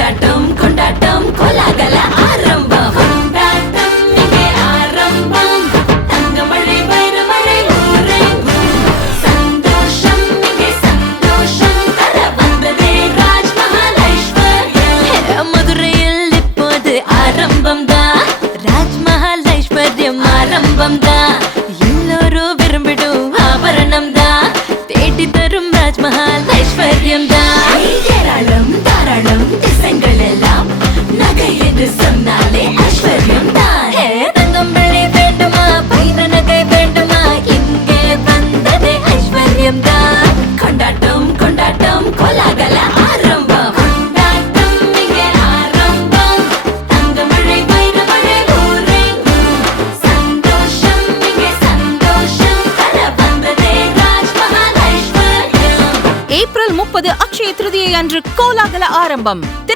கொண்டாட்டம் கொண்டாட்டம் கோலாகல ஆரம்பம் கொண்டாட்டம் இங்கே ஆரம்பம் தங்கமழை வைரமழை ஊரெங்கும் சந்தோஷம் இங்கே சந்தோஷம் தர வந்ததே ராஜ்மஹால் ஐஸ்வர்யம் மதுரையில் இப்போது ஆரம்பம் தான் ராஜ்மஹால் ஐஸ்வர்யம் ஆரம்பம் தான் எல்லோரும் விரும்பிடும் ஆபரணம் தான் தேடி தரும் ராஜ்மஹால் ஐஸ்வர்யம் தான் ஏராளம் தாராளம் திசைகள் எல்லாம் நகை என்று சொன்னாலே ஐஸ்வர்யம் தான் தங்கம் வெள்ளி வேண்டுமா வைர நகை வேண்டுமா இங்கே வந்ததே ஐஸ்வர்யம் தான் கொண்டாட்டம் கொண்டாட்டம் கோலாகல ஆரம்பம் கொண்டாட்டம் இங்கே ஆரம்பம் தங்கமழை வைரமழை ஊரெங்கும் சந்தோஷம் இங்கே சந்தோஷம் தர வந்ததே ராஜ்மஹால் ஐஸ்வர்யம் ஏப்ரல் 30 அக்ஷய திருதியை அன்று கோலாகல ஆரம்பம்.